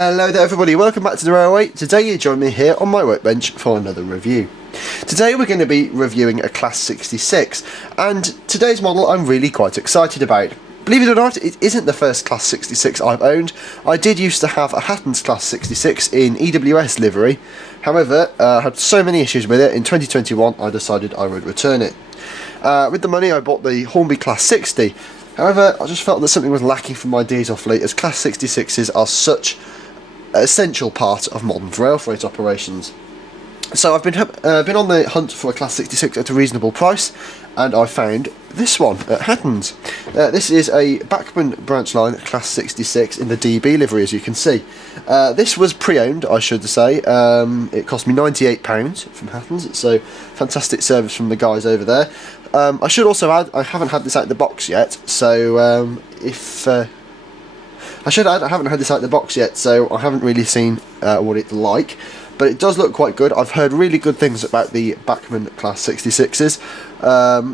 Hello there everybody, welcome back to the Railway. Today you join me here on my workbench for another review. Today we're going to be reviewing a Class 66, and today's model I'm really quite excited about. Believe it or not, it isn't the first Class 66 I've owned. I did used to have a Hatton's Class 66 in EWS livery. However, I had so many issues with it, in 2021 I decided I would return it. With the money I bought the Hornby Class 60. However, I just felt that something was lacking from my diesel fleet, as Class 66s are such an essential part of modern rail freight operations. So I've been on the hunt for a Class 66 at a reasonable price, and I found this one at Hatton's. This is a Bachmann branch line Class 66 in the DB livery, as you can see. This was pre-owned, I should say. It cost me £98 from Hatton's, so fantastic service from the guys over there. I should also add, I haven't had this out of the box yet, so I haven't had this out of the box yet, so I haven't really seen what it's like, but it does look quite good. I've heard really good things about the Bachmann Class 66s,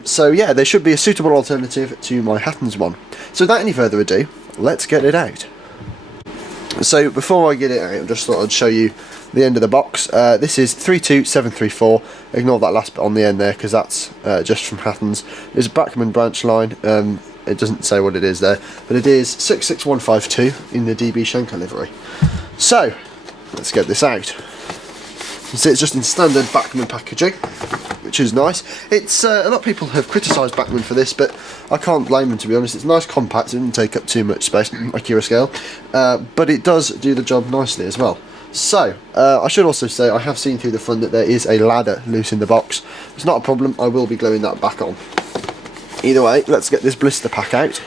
so yeah, they should be a suitable alternative to my Hatton's one. So without any further ado, let's get it out. So before I get it out, I just thought I'd show you the end of the box. This is 32734, ignore that last bit on the end there because that's just from Hatton's. It's a Bachmann branch line. It doesn't say what it is there, but it is 66152 in the DB Schenker livery. So, let's get this out. You see it's just in standard Bachmann packaging, which is nice. It's a lot of people have criticised Bachmann for this, but I can't blame them, to be honest. It's nice, compact, it doesn't take up too much space, like your scale, but it does do the job nicely as well. So, I should also say I have seen through the front that there is a ladder loose in the box. It's not a problem, I will be gluing that back on. Either way, let's get this blister pack out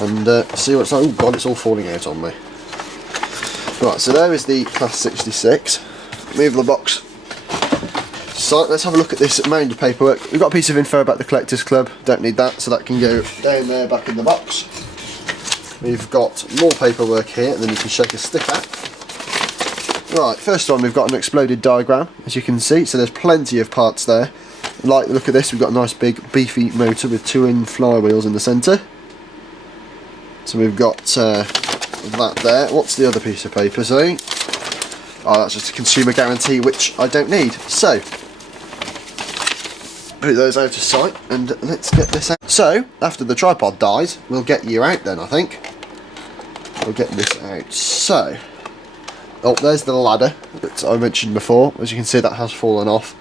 and see what's like. Oh god, it's all falling out on me. Right, so there is the Class 66. Move the box. So let's have a look at this mound of paperwork. We've got a piece of info about the Collectors Club. Don't need that, so that can go down there back in the box. We've got more paperwork here, and then you can shake a stick at. Right, first one, we've got an exploded diagram, as you can see, so there's plenty of parts there. Like, look at this, we've got a nice big beefy motor with 2 in flywheels in the centre. So we've got that there. What's the other piece of paper saying? Oh, that's just a consumer guarantee, which I don't need. So, put those out of sight and let's get this out. So, after the tripod dies, we'll get you out then, I think. We'll get this out. So, oh, there's the ladder that I mentioned before. As you can see, that has fallen off.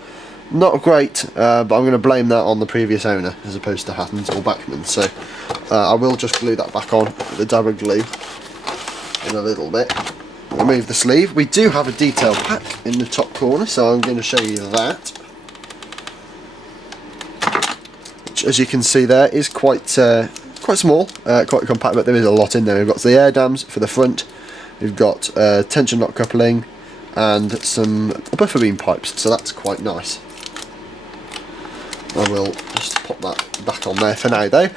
Not great, but I'm going to blame that on the previous owner as opposed to Hatton's or Bachmann. So I will just glue that back on with the dab of glue in a little bit. Remove the sleeve. We do have a detail pack in the top corner, so I'm going to show you that. Which, as you can see there, is quite small, quite compact, but there is a lot in there. We've got the air dams for the front. We've got tension knot coupling and some buffer beam pipes, so that's quite nice. I will just pop that back on there for now though.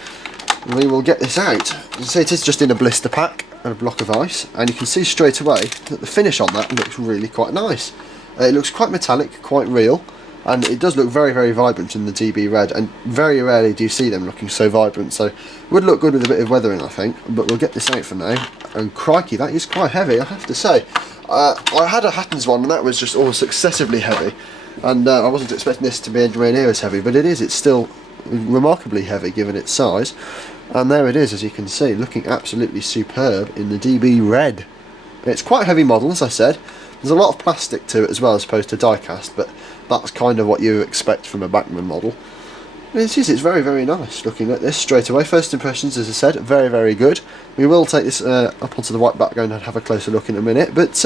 We will get this out. You can see it is just in a blister pack and a block of ice, and you can see straight away that the finish on that looks really quite nice. It looks quite metallic, quite real, and it does look very, very vibrant in the DB red, and very rarely do you see them looking so vibrant, so it would look good with a bit of weathering, I think, but we'll get this out for now. And crikey, that is quite heavy, I have to say. I had a Hatton's one and that was just almost excessively heavy, and I wasn't expecting this to be anywhere near as heavy, but it is. It's still remarkably heavy given its size, and there it is, as you can see, looking absolutely superb in the DB red. It's quite a heavy model, as I said. There's a lot of plastic to it as well, as opposed to die cast, but that's kind of what you expect from a Bachmann model. It's very, very nice looking at this straight away. First impressions, as I said, very, very good. We will take this up onto the white background and have a closer look in a minute, but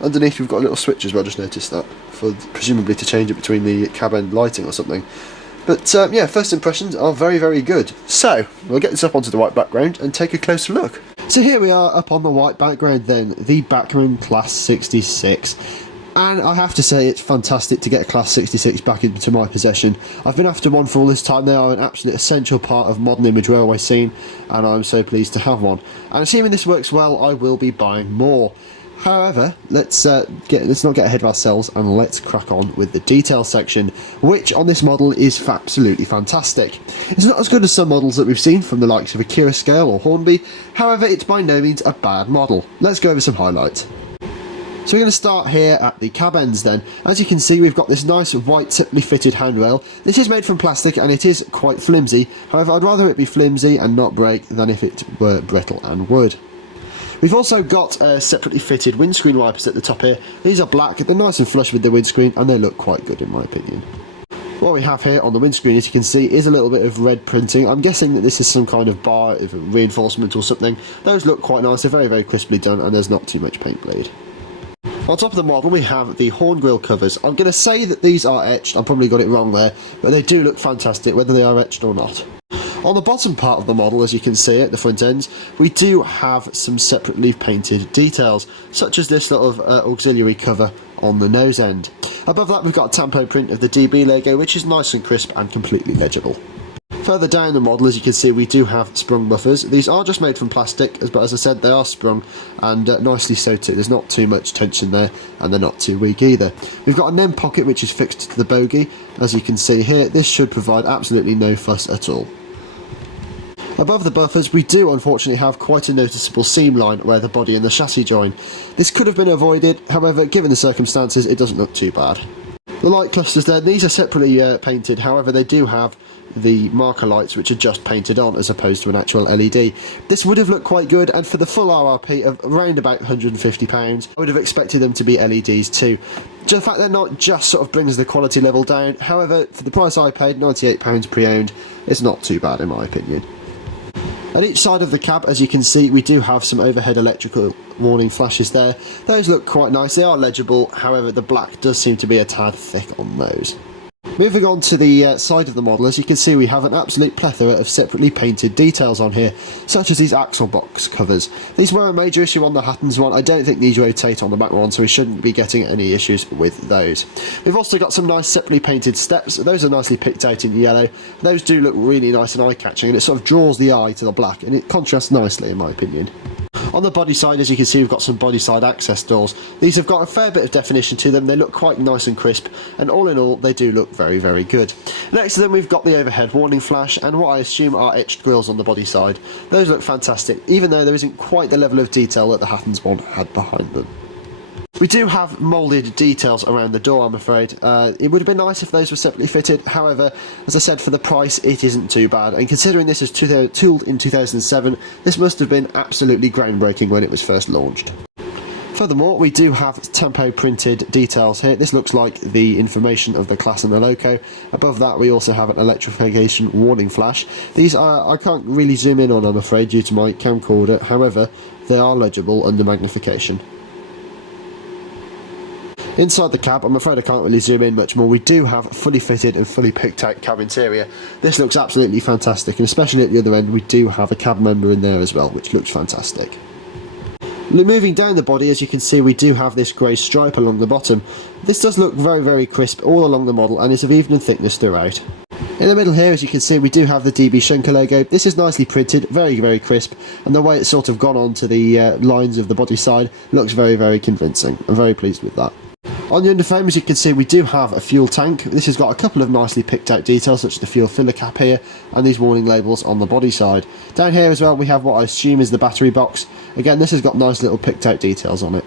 underneath we've got a little switch as well, just noticed that, for presumably to change it between the cab end lighting or something. But yeah, first impressions are very, very good. So, we'll get this up onto the white background and take a closer look. So here we are up on the white background then, the Bachmann Class 66. And I have to say, it's fantastic to get a Class 66 back into my possession. I've been after one for all this time. They are an absolute essential part of modern image railway scene, and I'm so pleased to have one. And assuming this works well, I will be buying more. However, let's not get ahead of ourselves and let's crack on with the detail section, which on this model is absolutely fantastic. It's not as good as some models that we've seen from the likes of Akira Scale or Hornby, however it's by no means a bad model. Let's go over some highlights. So we're going to start here at the cab ends then. As you can see, we've got this nice white separately fitted handrail. This is made from plastic and it is quite flimsy, however I'd rather it be flimsy and not break than if it were brittle and would. We've also got separately fitted windscreen wipers at the top here. These are black, they're nice and flush with the windscreen and they look quite good in my opinion. What we have here on the windscreen, as you can see, is a little bit of red printing. I'm guessing that this is some kind of bar of reinforcement or something. Those look quite nice, they're very, very crisply done and there's not too much paint bleed. On top of the model we have the horn grille covers. I'm going to say that these are etched, I probably got it wrong there, but they do look fantastic whether they are etched or not. On the bottom part of the model, as you can see at the front ends, we do have some separately painted details, such as this sort of auxiliary cover on the nose end. Above that we've got a tampo print of the DB logo, which is nice and crisp and completely legible. Further down the model, as you can see, we do have sprung buffers. These are just made from plastic, but as I said, they are sprung, and nicely so too. There's not too much tension there, and they're not too weak either. We've got an end pocket which is fixed to the bogie. As you can see here, this should provide absolutely no fuss at all. Above the buffers, we do unfortunately have quite a noticeable seam line where the body and the chassis join. This could have been avoided, however, given the circumstances, it doesn't look too bad. The light clusters there, these are separately painted, however they do have the marker lights which are just painted on as opposed to an actual LED. This would have looked quite good, and for the full RRP of around about £150, I would have expected them to be LEDs too. The fact they're not just sort of brings the quality level down, however for the price I paid, £98 pre-owned, it's not too bad in my opinion. At each side of the cab, as you can see, we do have some overhead electrical warning flashes there. Those look quite nice, they are legible, however the black does seem to be a tad thick on those. Moving on to the side of the model, as you can see we have an absolute plethora of separately painted details on here, such as these axle box covers. These were a major issue on the Hattons one. I don't think these rotate on the back one, so we shouldn't be getting any issues with those. We've also got some nice separately painted steps. Those are nicely picked out in yellow. Those do look really nice and eye-catching, and it sort of draws the eye to the black, and it contrasts nicely in my opinion. On the body side, as you can see, we've got some body side access doors. These have got a fair bit of definition to them, they look quite nice and crisp, and all in all, they do look very, very good. Next to them, we've got the overhead warning flash, and what I assume are etched grills on the body side. Those look fantastic, even though there isn't quite the level of detail that the Hattons one had behind them. We do have moulded details around the door, I'm afraid. It would have been nice if those were separately fitted, however, as I said, for the price it isn't too bad, and considering this is tooled in 2007, this must have been absolutely groundbreaking when it was first launched. Furthermore, we do have tampo printed details here. This looks like the information of the class and the loco. Above that we also have an electrification warning flash. These are, I can't really zoom in on, I'm afraid, due to my camcorder, however, they are legible under magnification. Inside the cab, I'm afraid I can't really zoom in much more. We do have fully fitted and fully picked out cab interior. This looks absolutely fantastic, and especially at the other end we do have a cab member in there as well, which looks fantastic. Moving down the body, as you can see, we do have this grey stripe along the bottom. This does look very, very crisp all along the model and is of even thickness throughout. In the middle here, as you can see, we do have the DB Shunker logo. This is nicely printed, very, very crisp, and the way it's sort of gone on to the lines of the body side looks very, very convincing. I'm very pleased with that. On the underframe, as you can see, we do have a fuel tank. This has got a couple of nicely picked out details, such as the fuel filler cap here and these warning labels on the body side. Down here as well we have what I assume is the battery box. Again, this has got nice little picked out details on it.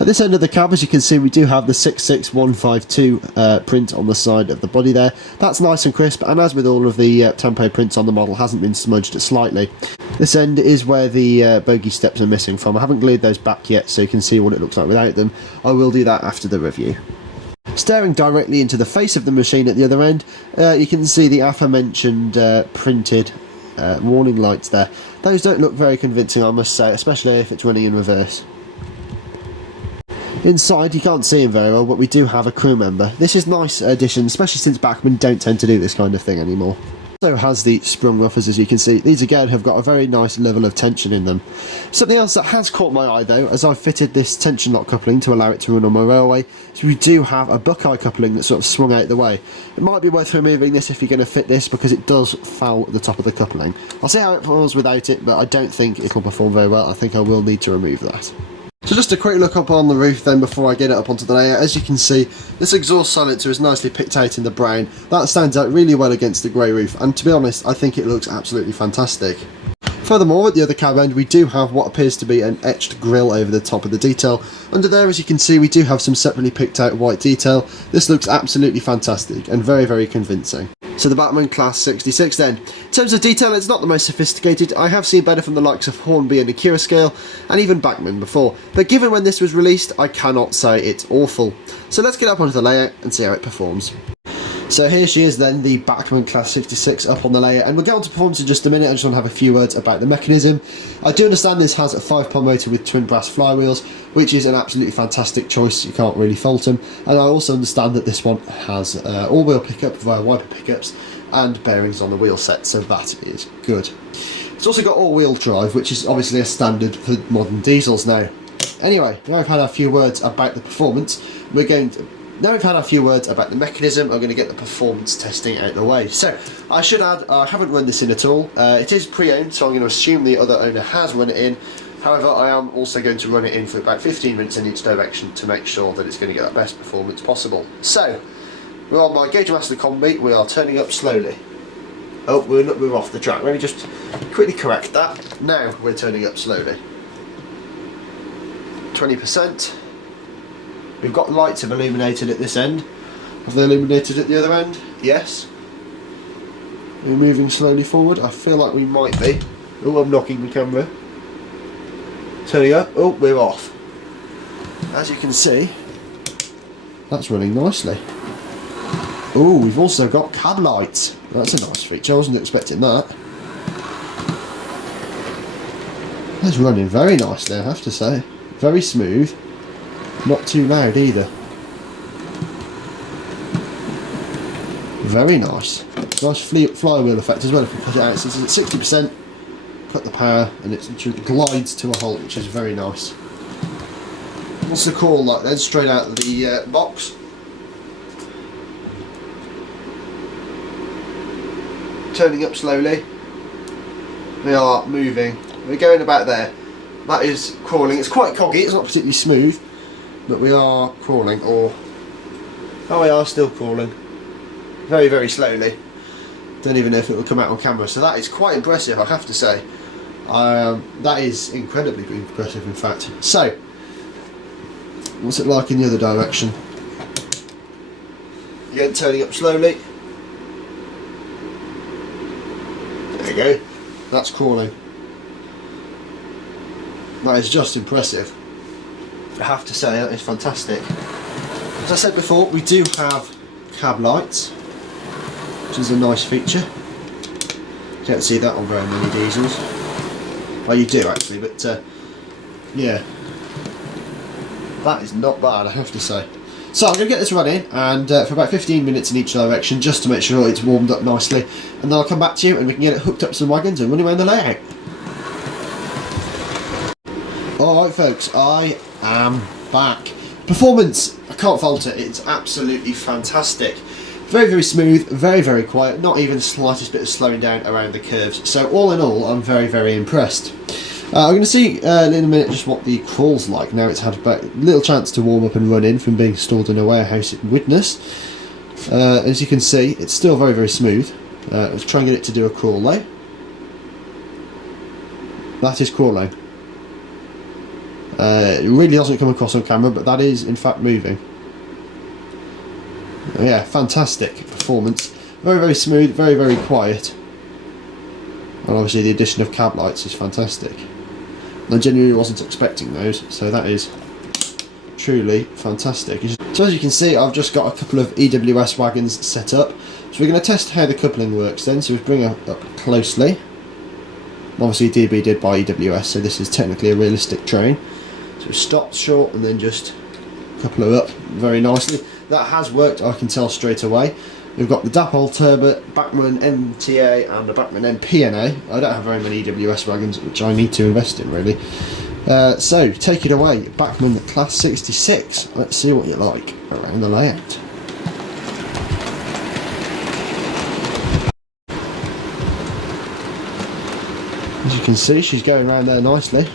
At this end of the cab, as you can see, we do have the 66152 print on the side of the body there. That's nice and crisp, and as with all of the tampo prints on the model, hasn't been smudged slightly. This end is where the bogie steps are missing from. I haven't glued those back yet, so you can see what it looks like without them. I will do that after the review. Staring directly into the face of the machine at the other end, you can see the aforementioned printed warning lights there. Those don't look very convincing, I must say, especially if it's running in reverse. Inside, you can't see him very well, but we do have a crew member. This is a nice addition, especially since Bachmann don't tend to do this kind of thing anymore. Also has the sprung ruffers, as you can see. These again have got a very nice level of tension in them. Something else that has caught my eye though, as I've fitted this tension lock coupling to allow it to run on my railway, is we do have a Buckeye coupling that's sort of swung out the way. It might be worth removing this if you're going to fit this, because it does foul at the top of the coupling. I'll see how it falls without it, but I don't think it'll perform very well. I think I will need to remove that. So just a quick look up on the roof then before I get it up onto the layout. As you can see, this exhaust silencer is nicely picked out in the brown. That stands out really well against the grey roof, and to be honest, I think it looks absolutely fantastic. Furthermore, at the other cab end, we do have what appears to be an etched grille over the top of the detail. Under there, as you can see, we do have some separately picked out white detail. This looks absolutely fantastic and very, very convincing. So the Bachmann Class 66 then. In terms of detail, it's not the most sophisticated. I have seen better from the likes of Hornby and Akira Scale, and even Bachmann before. But given when this was released, I cannot say it's awful. So let's get up onto the layout and see how it performs. So here she is then, the Bachmann Class 66 up on the layout, and we'll get on to performance in just a minute. I just want to have a few words about the mechanism. I do understand this has a 5-pole motor with twin brass flywheels, which is an absolutely fantastic choice, you can't really fault them. And I also understand that this one has all-wheel pickup via wiper pickups and bearings on the wheel set, so that is good. It's also got all-wheel drive, which is obviously a standard for modern diesels now. Anyway, now I've had a few words about the performance, now we've had a few words about the mechanism, I'm going to get the performance testing out of the way. So, I should add, I haven't run this in at all. It is pre-owned, so I'm going to assume the other owner has run it in. However, I am also going to run it in for about 15 minutes in each direction to make sure that it's going to get the best performance possible. So, we're on my Gauge Master combi, we are turning up slowly. Oh, we're off the track. Let me just quickly correct that. Now we're turning up slowly. 20%. We've got lights have illuminated at this end. Have they illuminated at the other end? Yes. We're moving slowly forward. I feel like we might be. Oh, I'm knocking the camera. Turning up. Oh, we're off. As you can see, that's running nicely. Oh, we've also got cab lights. That's a nice feature. I wasn't expecting that. That's running very nicely, I have to say. Very smooth. Not too loud either. Very nice. Nice flywheel effect as well if we put it out. So it's at 60%, cut the power, and it glides to a halt, which is very nice. What's the call like then? Straight out of the box. Turning up slowly. We are moving. We're going about there. That is crawling. It's quite coggy. It's not particularly smooth. But we are crawling, oh we are still crawling, very very slowly. Don't even know if it will come out on camera, so that is quite impressive, I have to say. That is incredibly impressive in fact. So, what's it like in the other direction? Again, turning up slowly. There you go, that's crawling. That is just impressive. I have to say, that is fantastic. As I said before, we do have cab lights, which is a nice feature. You don't see that on very many diesels. Well, you do actually, but yeah, that is not bad, I have to say. So I'm going to get this running, and for about 15 minutes in each direction, just to make sure it's warmed up nicely, and then I'll come back to you and we can get it hooked up to some wagons and running around the layout. Alright folks, I am back. Performance, I can't fault it, it's absolutely fantastic. Very very smooth, very very quiet, not even the slightest bit of slowing down around the curves. So all in all, I'm very very impressed. I'm going to see in a minute just what the crawl's like. Now it's had about a little chance to warm up and run in from being stored in a warehouse in Widnes. As you can see, it's still very very smooth. Let's try and get it to do a crawl though. That is crawling. It really doesn't come across on camera, but that is in fact moving. Yeah, fantastic performance. Very very smooth, very very quiet. And obviously the addition of cab lights is fantastic. I genuinely wasn't expecting those, so that is truly fantastic. So as you can see, I've just got a couple of EWS wagons set up. So we're going to test how the coupling works then. So we bring it up closely. Obviously DB did by EWS, so this is technically a realistic train. So stop short and then just couple it up very nicely. That has worked, I can tell straight away. We've got the Dapol Turbo, Bachmann MTA and the Bachmann MPNA. I don't have very many EWS wagons, which I need to invest in really. So take it away, Bachmann Class 66. Let's see what you like around the layout. As you can see, she's going around there nicely.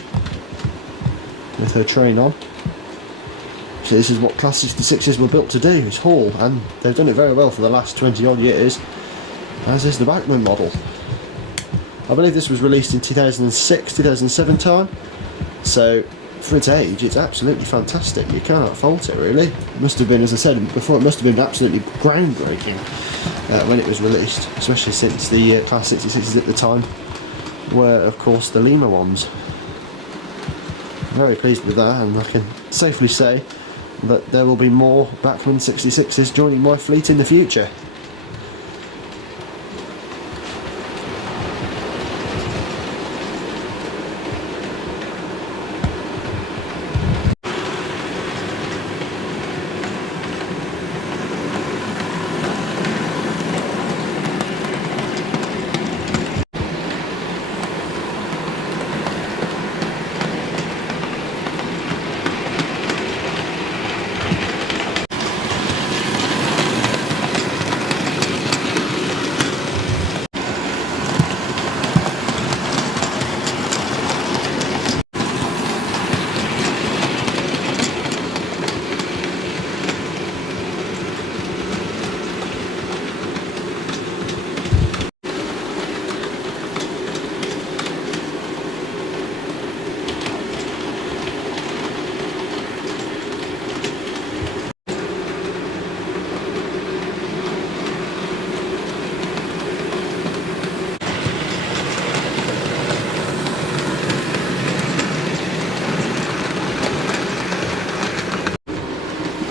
with her train on. So this is what Class 66s were built to do, is haul, and they've done it very well for the last 20 odd years, as is the Bachmann model. I believe this was released in 2006, 2007 time, so for its age it's absolutely fantastic. You cannot fault it really. It must have been, as I said before, it must have been absolutely groundbreaking when it was released, especially since the Class 66s at the time were of course the Lima ones. Very pleased with that, and I can safely say that there will be more Bachmann 66s joining my fleet in the future.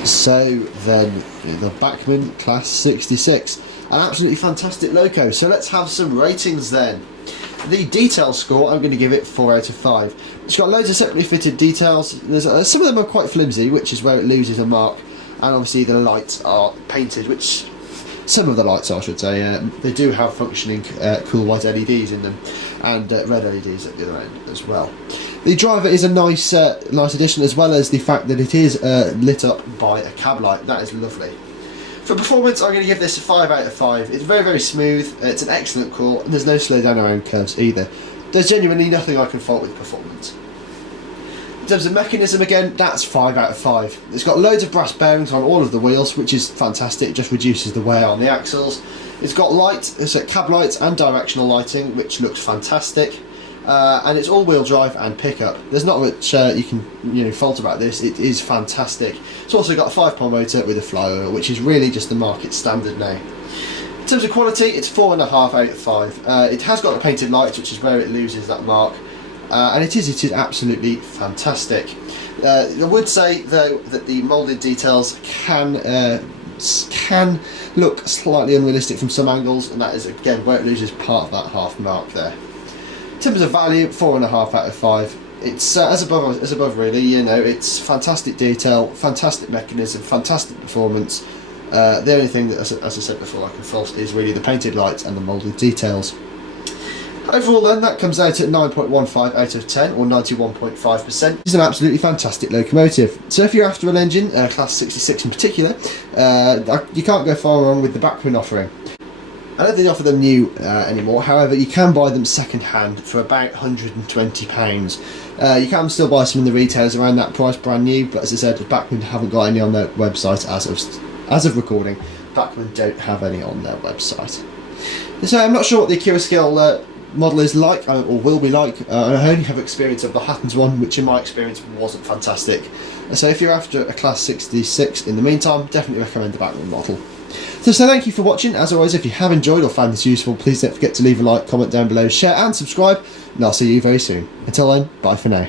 So then, the Bachmann Class 66, an absolutely fantastic loco. So let's have some ratings then. The detail score, I'm going to give it 4 out of 5. It's got loads of separately fitted details. There's some of them are quite flimsy, which is where it loses a mark, and obviously the lights are painted, which some of the lights are, I should say. They do have functioning cool white LEDs in them, and red LEDs at the other end as well. The driver is a nice addition, as well as the fact that it is lit up by a cab light. That is lovely. For performance, I'm going to give this a 5 out of 5. It's very, very smooth. It's an excellent call, and there's no slow down around curves either. There's genuinely nothing I can fault with performance. In terms of mechanism, again, that's 5 out of 5. It's got loads of brass bearings on all of the wheels, which is fantastic. It just reduces the wear on the axles. It's got cab lights and directional lighting, which looks fantastic. And it's all-wheel drive and pickup. There's not much you can fault about this. It is fantastic. It's also got a 5-pole motor with a flywheel, which is really just the market standard now. In terms of quality, it's 4.5 out of 5. It has got the painted lights, which is where it loses that mark, and it is absolutely fantastic. I would say though that the moulded details can look slightly unrealistic from some angles, and that is again where it loses part of that half mark there. In terms of value, 4.5 out of 5. It's as above really. It's fantastic detail, fantastic mechanism, fantastic performance. The only thing that, as I said before, I can fault is really the painted lights and the moulded details. Overall then, that comes out at 9.15 out of 10, or 91.5%. It's an absolutely fantastic locomotive. So if you're after an engine, Class 66 in particular, you can't go far wrong with the Bachmann offering. I don't think they offer them new anymore, however you can buy them second hand for about £120. You can still buy some in the retailers around that price brand new, but as I said, Bachmann haven't got any on their website as of recording. Bachmann don't have any on their website. So I'm not sure what the Akira scale model is like, or will be like. I only have experience of the Hatton's one, which in my experience wasn't fantastic. So if you're after a Class 66 in the meantime, definitely recommend the Bachmann model. So thank you for watching. As always, if you have enjoyed or found this useful, please don't forget to leave a like, comment down below, share and subscribe, and I'll see you very soon. Until then, bye for now.